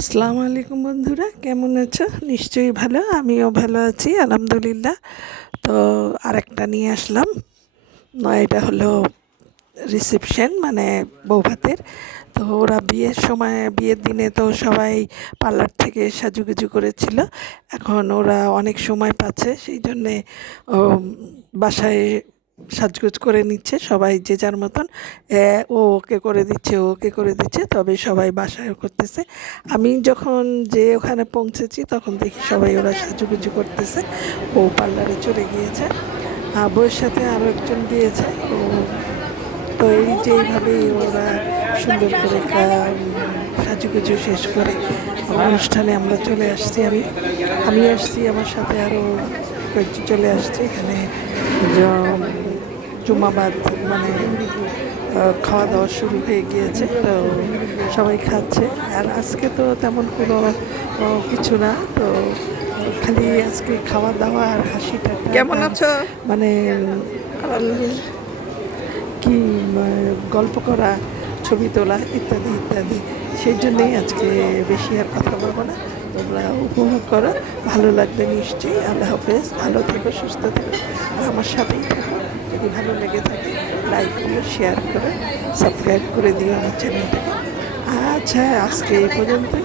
আসসালামু আলাইকুম বন্ধুরা, কেমন আছো? নিশ্চয়ই ভালো, আমিও ভালো আছি, আলহামদুলিল্লাহ। তো আরেকটা নিয়ে আসলাম এটা হলো রিসেপশন মানে বৌভাতের। তো ওরা বিয়ের সময়, বিয়ের দিনে তো সবাই পার্লার থেকে সাজুগুজু করেছিল। এখন ওরা অনেক সময় পাচ্ছে, সেই জন্যে বাসায় সাজগোজ করে নিচ্ছে সবাই যে যার মতন। ও ওকে করে দিচ্ছে, ও ওকে করে দিচ্ছে, তবে সবাই বাসায় করতেছে। আমি যখন যে ওখানে পৌঁছেছি তখন দেখি সবাই ওরা সাজুগুজু করতেছে। ও পার্লারে চলে গিয়েছে। বউয়ের সাথে আরও একজন গিয়েছে। ও, তো এই যে ওরা সুন্দর করে সাজুগুজু শেষ করে অনুষ্ঠানে আমরা চলে আসছি আমি। আমি আসছি, আমার সাথে আরও চলে আসছে। এখানে জুমাবাদ মানে খাওয়া দাওয়া শুরু হয়ে গিয়েছে তো সবাই খাচ্ছে। আর আজকে তো তেমন কোনো কিছু না তো খালি আজকে খাওয়া দাওয়া আর হাসিটা কেমন আছো? মানে কি গল্প করা ছবি তোলা ইত্যাদি ইত্যাদি সেই জন্যেই আজকে বেশি আর কথা বলব না। তোমরা উপভোগ করো ভালো লাগবে নিশ্চয়ই। আল্লাহ হাফেজ ভালো থেকো সুস্থ থেকো। আর আমার সাথেই যদি ভালো লেগে থাকে লাইক দিও শেয়ার করো সাবস্ক্রাইব করে দিও আমার চ্যানেলটাকে আচ্ছা আজকে এই পর্যন্তই।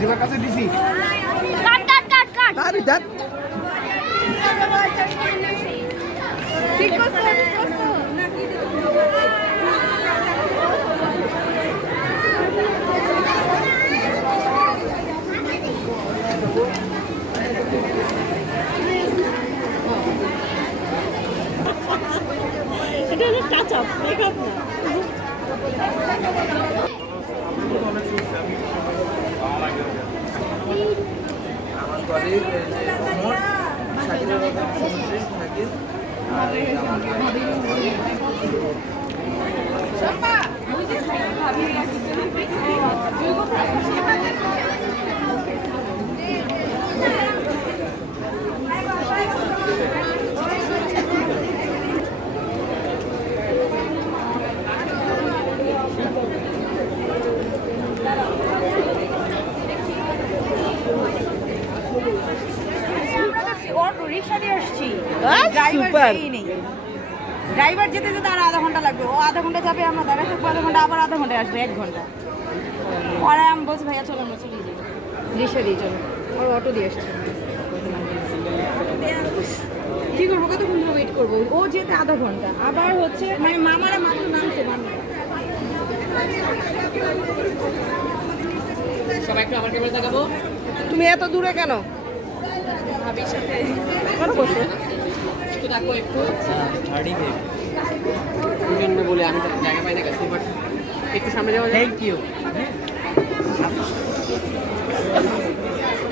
যেবার কাছে দিছি ঠিক এটা হলো টাচ আপ মেকআপ না। আমার শুনছি শাকিল আর এই যে আমার ওর রিক্সা দিয়ে আসছি আহ, ড্রাইভার super. যেই নেই ড্রাইভার যেতে যেতে আর আধা ঘণ্টা লাগবে। ও আধা ঘণ্টা যাবে আমরা দাঁড়ায় থাকব আধা ঘণ্টা আবার আধা ঘন্টায় আসবে এক ঘণ্টা। পরে আমি বলছি ভাইয়া চলো আমরা চলে যাই। রিক্সা দিয়ে চলো ওর অটো দিয়ে আসছি। কি করব কতক্ষণ ধরে ওয়েট করব? ও যেতে আধা ঘণ্টা। আবার হচ্ছে মানে মামারা মাত্র নামছে মামা। তুমি এত দূরে কেন? থার্ডি ওই জন্য বলে আমি তো জায়গা পাই না গেছি বাট একটু সামনে যাওয়া থ্যাংক ইউ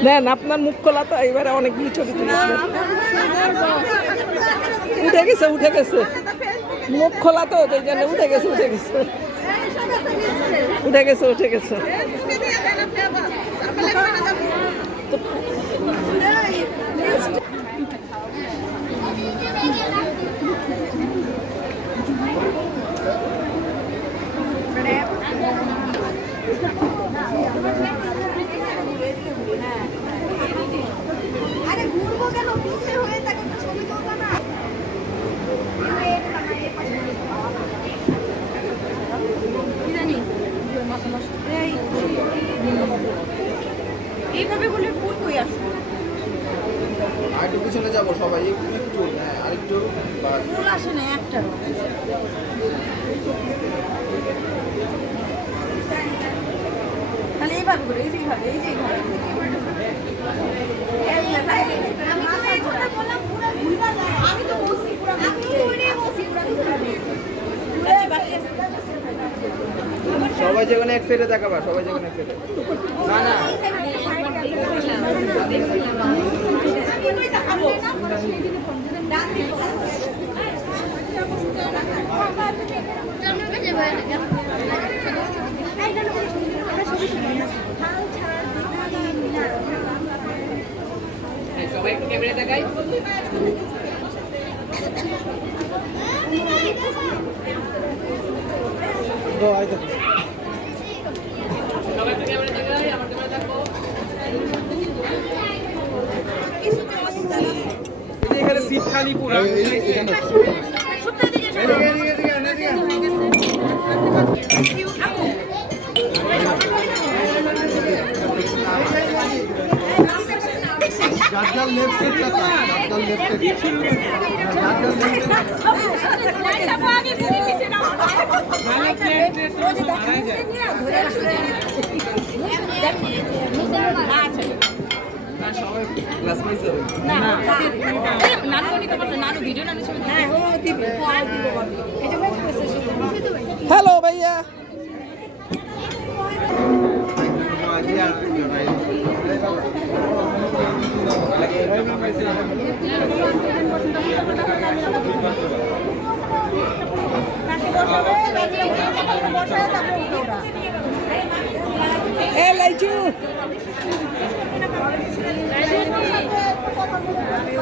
নেন আপনার মুখ খোলা তো এবারে অনেকগুলি ছবি উঠে গেছে উঠে গেছে মুখ খোলা তো ওই জন্য উঠে গেছে উঠে গেছে উঠে গেছে উঠে গেছে ঘুরবো কেন হয়ে থাকে পিছনে যাব সবাই একটু একটু হ্যাঁ আরেকটু বাস ফুল আসে না একটা তাহলে এইভাবে করে এই যে এইভাবে এই যে আমি তো বলছি পুরো আমি বলছি পুরো সবাই যেখানে এক সাইডে তাকাবা সবাই যেখানে এক সাইডে না না। হ্যাঁ, সবাই একটু ক্যামেরা দেখাই সবাই একটু ক্যামেরা দেখাই আমার ক্যামেরা দেখো এখানে সিট খালি পুরো এদিকে এদিকে এদিকে এদিকে যার লেফটের চাকা যার লেফটের নানু ভিডিও নানু ছবি হ্যাঁ ও দিবে হ্যালো ভাইয়া এ লাইচু ও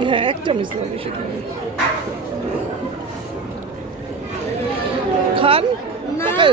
হ্যাঁ একটা মিস বেশি। খান তাকাই।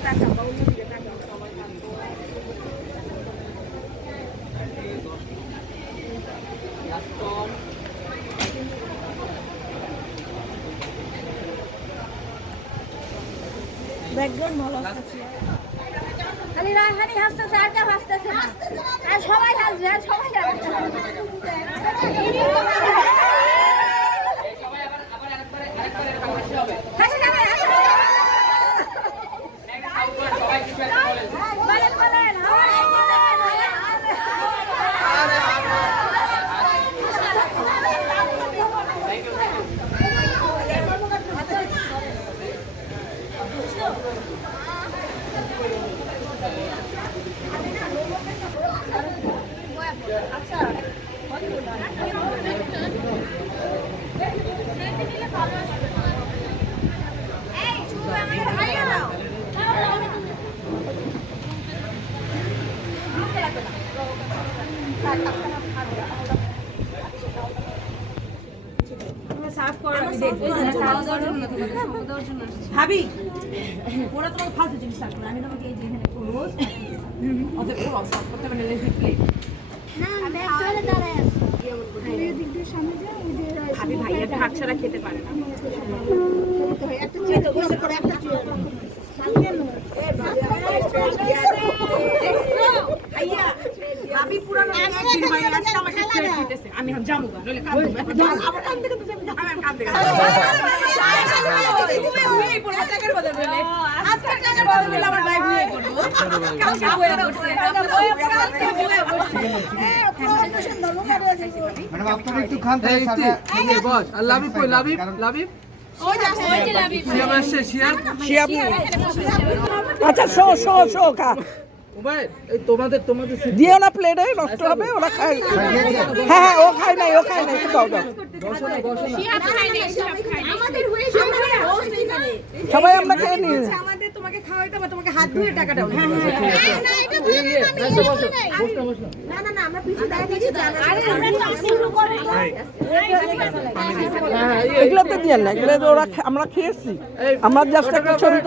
অন্য দিকে তাকাবা খালি রায়হানি হাসতেছে আর কেউ হাসতেছে না সবাই হাসবে সবাই হাসবে সবাই আবার আবার আরেকবার আরেকবার এরকম হাসি হবে হাসি যাবে হাসি সবাই কিছু একটা বলেন বলেন বলেন হাওয়াই আচ্ছা ভাবি। ওরা তোমাকে ফালতু জিনিস সার্ভ করে আমি তোমাকে এই যে এখানে রোজ ওদের ওরা সার্ভ করতে পারে লেজি প্লেট ভাবি ভাইয়ের ভাত ছাড়া খেতে পারে না। ভাইয়া ভাবি পুরানো দিতেছে আমি যাব নইলে কাঁদবো আবার কাঁদতে কাঁদতে আমি কাঁদতে আচ্ছা শো শো শো খা মোবাইল এই তোমাদের তোমাদের seat- দিও না প্লেটে নষ্ট হবে ওরা খায়। হ্যাঁ হ্যাঁ ও খায় নাই ও খায় নাই দাও দাও। হয়ে সবাই আমরা খেয়ে তোমাকে খাওয়াইতে হবে তোমাকে হাত ধুয়ে। হ্যাঁ, হ্যাঁ, এগুলো তো দিয়ে না এগুলো তো ওরা আমরা খেয়েছি। আমরা জাস্ট একটা ছবি